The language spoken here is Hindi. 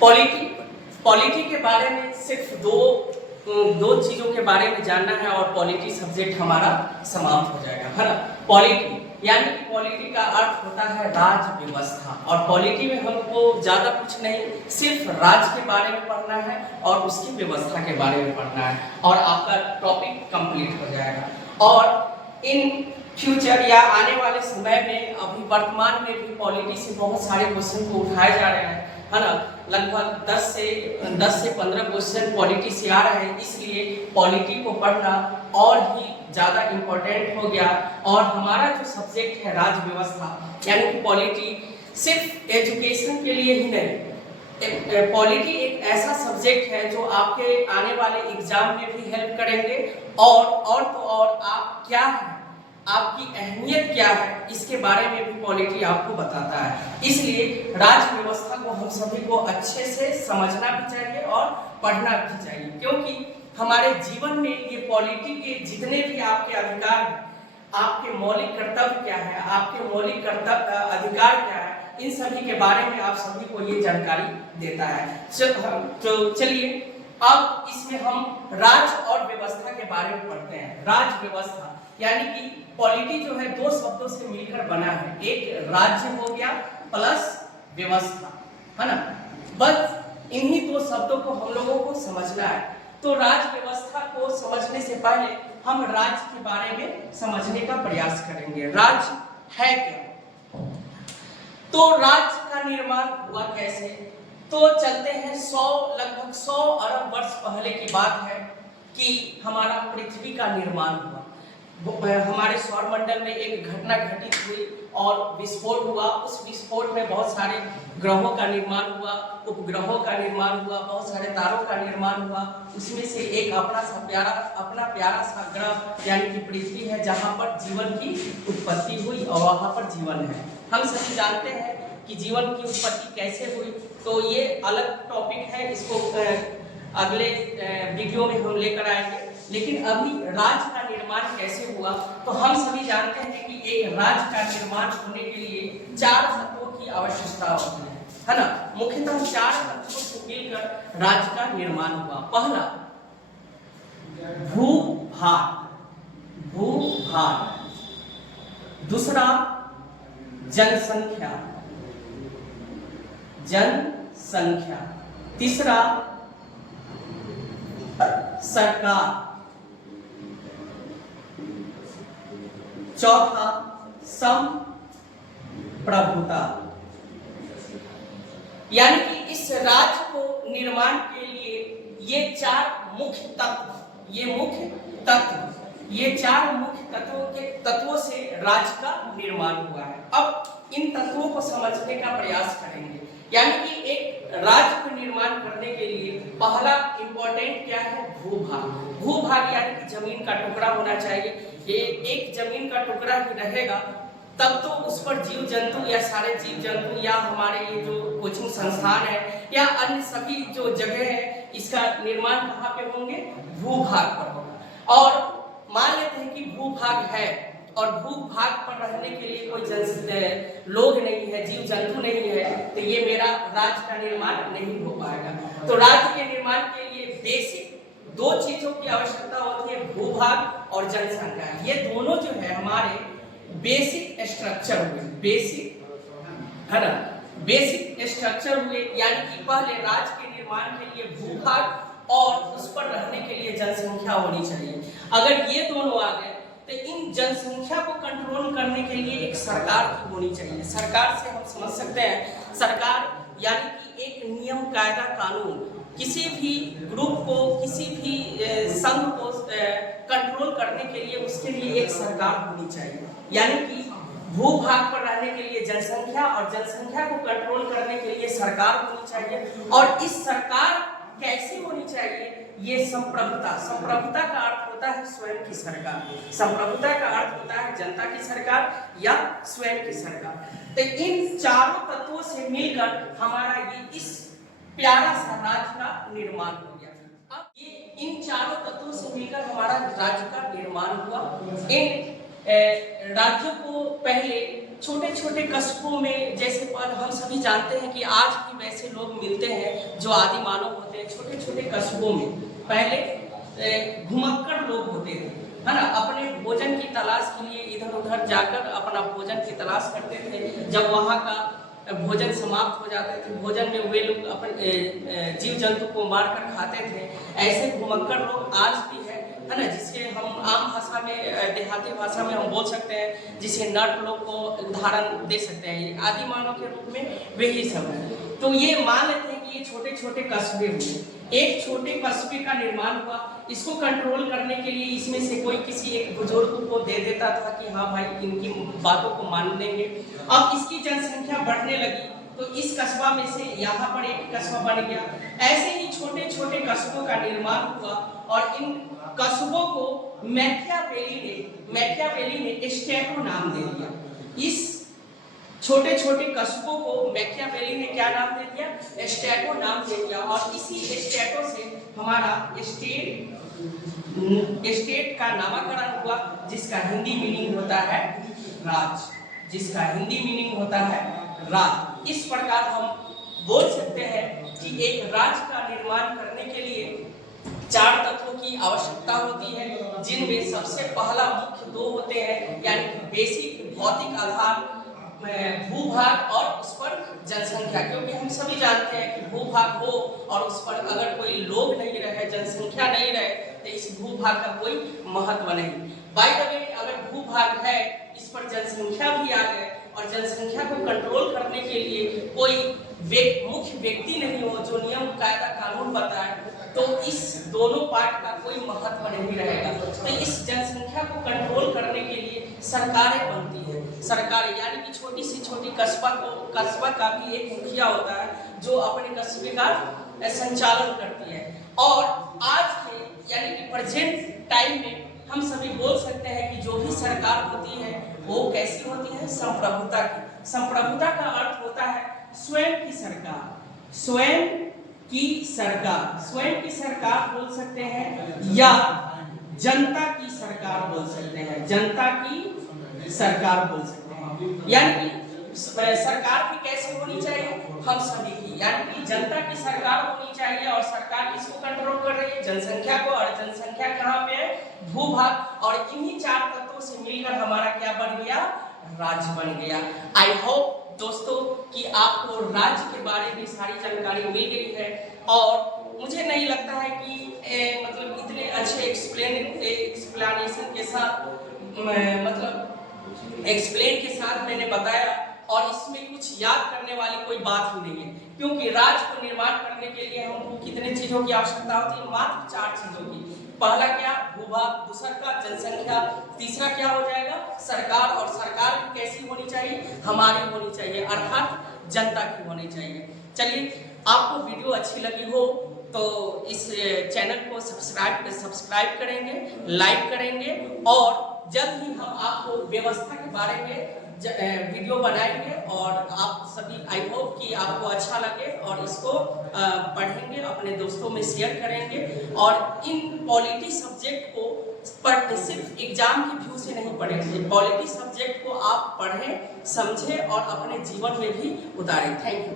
पॉलिटी पॉलिटी के बारे में सिर्फ दो चीज़ों के बारे में जानना है और पॉलिटी सब्जेक्ट हमारा समाप्त हो जाएगा, है ना। पॉलिटी यानी कि पॉलिटी का अर्थ होता है राज व्यवस्था, और पॉलिटी में हमको ज़्यादा कुछ नहीं, सिर्फ राज के बारे में पढ़ना है और उसकी व्यवस्था के बारे में पढ़ना है और आपका टॉपिक कंप्लीट हो जाएगा। और इन फ्यूचर या आने वाले समय में अभी वर्तमान में भी पॉलिटी से बहुत सारे क्वेश्चन को उठाए जा रहे हैं, है ना। लगभग 10 से 15 क्वेश्चन पॉलिटी से आ रहे हैं, इसलिए पॉलिटी को पढ़ना और ही ज़्यादा इम्पोर्टेंट हो गया। और हमारा जो सब्जेक्ट है राज व्यवस्था यानी कि पॉलिटी सिर्फ एजुकेशन के लिए ही नहीं, पॉलिटी एक ऐसा सब्जेक्ट है जो आपके आने वाले एग्जाम में भी हेल्प करेंगे और तो और आप क्या है, आपकी अहमियत क्या है, इसके बारे में भी पॉलिटी आपको बताता है। इसलिए राज व्यवस्था को हम सभी को अच्छे से समझना भी चाहिए और पढ़ना भी चाहिए, क्योंकि हमारे जीवन में ये पॉलिटी के जितने भी आपके अधिकार हैं, आपके मौलिक कर्तव्य क्या है, आपके मौलिक अधिकार क्या है, इन सभी के बारे में आप सभी को ये जानकारी देता है। तो चलिए अब इसमें हम राज और व्यवस्था के बारे में पढ़ते हैं। राज व्यवस्था यानी कि पॉलिटी जो है दो शब्दों से मिलकर बना है, एक राज्य हो गया प्लस व्यवस्था, है ना। बस इन्हीं दो शब्दों को हम लोगों को समझना है। तो राज व्यवस्था को समझने से पहले हम राज्य के बारे में समझने का प्रयास करेंगे। राज्य है क्या, तो राज्य का निर्माण हुआ कैसे, तो चलते हैं लगभग 100 अरब वर्ष पहले की बात है कि हमारा पृथ्वी का निर्माण हुआ। हमारे सौरमंडल में एक घटना घटित हुई और विस्फोट हुआ। उस विस्फोट में बहुत सारे ग्रहों का निर्माण हुआ, उपग्रहों का निर्माण हुआ, बहुत सारे तारों का निर्माण हुआ। उसमें से एक अपना प्यारा सा ग्रह यानी कि पृथ्वी है, जहाँ पर जीवन की उत्पत्ति हुई और वहाँ पर जीवन है। हम सभी जानते हैं कि जीवन की उत्पत्ति कैसे हुई, तो ये अलग टॉपिक है, इसको अगले वीडियो में हम लेकर आएंगे। लेकिन अभी राज्य का निर्माण कैसे हुआ, तो हम सभी जानते हैं कि एक राज्य का निर्माण होने के लिए 4 तत्वों की आवश्यकता होती है ना। मुख्यतः 4 तत्वों से मिलकर राज्य का निर्माण हुआ। पहला भूभाग, दूसरा जनसंख्या, तीसरा सरकार, चौथा संप्रभुता। यानी कि इस राज्य को निर्माण के लिए ये 4 मुख्य तत्व, ये 4 मुख्य तत्वों से राज्य का निर्माण हुआ है। अब इन तत्वों को समझने का प्रयास करेंगे। यानी कि एक राज्य को निर्माण करने के लिए पहला इंपॉर्टेंट क्या है, भूभाग यानी कि जमीन का टुकड़ा होना चाहिए। ये एक जमीन का टुकड़ा ही रहेगा तब तो उस पर जीव जंतु या सारे जीव जंतु या हमारे ये जो कोचिंग संस्थान है या अन्य सभी जो जगह है, इसका निर्माण कहाँ पे होंगे, भूभाग पर होगा। और मान लेते हैं कि भूभाग है और भूभाग पर रहने के लिए कोई लोग नहीं है, जीव जंतु नहीं है, तो ये मेरा राज्य का निर्माण नहीं हो पाएगा। तो राज्य के निर्माण के लिए बेसिक 2 चीजों की आवश्यकता होती है, भूभाग और जनसंख्या। ये दोनों जो है हमारे बेसिक स्ट्रक्चर हुए, बेसिक स्ट्रक्चर हुए। यानी कि पहले राज्य के निर्माण के लिए भूभाग और उस पर रहने के लिए जनसंख्या होनी चाहिए। अगर ये दोनों आ गए तो इन जनसंख्या को कंट्रोल करने के लिए एक सरकार की होनी चाहिए। सरकार से हम समझ सकते हैं, सरकार यानी कि एक नियम कायदा कानून, किसी भी ग्रुप को, किसी भी संघ को कंट्रोल करने के लिए उसके लिए एक सरकार होनी चाहिए। यानी कि भूभाग पर रहने के लिए जनसंख्या और जनसंख्या को कंट्रोल करने के लिए सरकार होनी चाहिए। और इस सरकार कैसे होनी चाहिए, ये संप्रभुता का अर्थ होता है स्वयं की सरकार, संप्रभुता का अर्थ होता है जनता की सरकार या स्वयं की सरकार। तो इन 4 तत्वों से मिलकर हमारा ये इस प्यारा सा राज्य का निर्माण हो गया। अब ये इन 4 तत्वों से मिलकर हमारा राज्य का निर्माण हुआ। इन राज्यों को पहले छोटे छोटे कस्बों में, जैसे हम सभी जानते हैं कि आज भी वैसे लोग मिलते हैं, जो आदि मानव होते हैं छोटे छोटे कस्बों में पहले घुमक्कड़ लोग होते थे, है ना, अपने भोजन की तलाश के लिए इधर उधर जाकर अपना भोजन की तलाश करते थे। जब वहाँ का भोजन समाप्त हो जाते थे, भोजन में वे लोग अपने जीव जंतु को मारकर खाते थे। ऐसे घुमक्कड़ लोग आज भी है ना, जिसके हम आम भाषा में देहाती भाषा में हम बोल सकते हैं, जिसे नट लोग को उदाहरण दे सकते हैं। आदि मानव के रूप में वे ही सब है। तो ये मान लेते हैं कि ये छोटे छोटे कस्बे हुए, एक छोटे कस्बे का निर्माण हुआ। इसको कंट्रोल करने के लिए इसमें से कोई किसी एक बुजुर्ग को दे देता था कि हाँ भाई इनकी बातों को मान लेंगे। अब इसकी जनसंख्या बढ़ने लगी तो इस कस्बा में से यहाँ पर एक कस्बा बन गया। ऐसे ही छोटे छोटे कस्बों का निर्माण हुआ और इन कस्बों को मैकियावेली ने स्टेटो नाम दे दिया। इस छोटे छोटे कस्बों को मैकियावेली ने क्या नाम दे दिया? स्टेटो नाम दे दिया। और इसी स्टेटो से हमारा स्टेट का नामकरण हुआ, जिसका हिंदी मीनिंग होता है राज, जिसका हिंदी मीनिंग होता है राज। इस प्रकार हम बोल सकते हैं कि एक राज्य का निर्माण करने के लिए 4 तत्वों की आवश्यकता होती है, जिनमें सबसे पहला मुख्य 2 होते हैं, यानी कि बेसिक भौतिक आधार भूभाग और उस पर जनसंख्या। क्योंकि हम सभी जानते हैं कि भूभाग हो और उस पर अगर कोई लोग नहीं रहे, जनसंख्या नहीं रहे, तो इस भूभाग का कोई महत्व नहीं। बाय द वे, अगर भूभाग है, इस पर जनसंख्या भी आ गए और जनसंख्या को कंट्रोल करने के लिए कोई मुख्य व्यक्ति नहीं हो जो नियम कायदा कानून बताए, तो इस दोनों पार्ट का कोई महत्व नहीं रहेगा। तो इस जनसंख्या को कंट्रोल करने के लिए सरकारें बनती है। सरकारें यानी कि छोटी सी छोटी कस्बा का भी एक मुखिया होता है जो अपने कस्बे का संचालन करती है। और आज के यानी कि प्रेजेंट टाइम में हम सभी बोल सकते हैं कि जो भी सरकार होती है वो कैसी होती है? संप्रभुता की। संप्रभुता का अर्थ होता है स्वयं की सरकार, स्वयं की सरकार, स्वयं की सरकार बोल सकते हैं या जनता की सरकार बोल सकते हैं, जनता की सरकार बोल सकते हैं। यानी कि सरकार भी कैसे होनी चाहिए? हम सभी की, यानी कि जनता की सरकार होनी चाहिए। और सरकार किसको कंट्रोल कर रही है? जनसंख्या को। और जनसंख्या कहाँ पे है? भूभाग। और इन्हीं 4 तत्वों से मिलकर हमारा क्या बन गया? राज्य बन गया। आई होप दोस्तों कि आपको राज्य के बारे में सारी जानकारी मिल गई है। और मुझे नहीं लगता है कि मतलब इतने अच्छे एक्सप्लेनेशन के साथ मतलब एक्सप्लेन के साथ मैंने बताया, और इसमें कुछ याद करने वाली कोई बात ही नहीं है। क्योंकि राज्य को निर्माण करने के लिए हमको कितने चीजों की आवश्यकता होती है? मात्र 4 चीजों की। पहला क्या? भूभाग। दूसरा का जनसंख्या। तीसरा क्या हो जाएगा? सरकार। और सरकार भी कैसी होनी चाहिए? हमारी होनी चाहिए, अर्थात जनता की होनी चाहिए। चलिए, आपको वीडियो अच्छी लगी हो तो इस चैनल को सब्सक्राइब करेंगे, लाइक करेंगे, और जल्द ही हम आपको व्यवस्था के बारे में वीडियो बनाएंगे। और आप सभी, आई होप कि आपको अच्छा लगे और इसको पढ़ेंगे, अपने दोस्तों में शेयर करेंगे। और इन पॉलिटी सब्जेक्ट को सिर्फ एग्जाम के व्यू से नहीं पढ़ेंगे, पॉलिटी सब्जेक्ट को आप पढ़ें, समझें और अपने जीवन में भी उतारें। Thank you.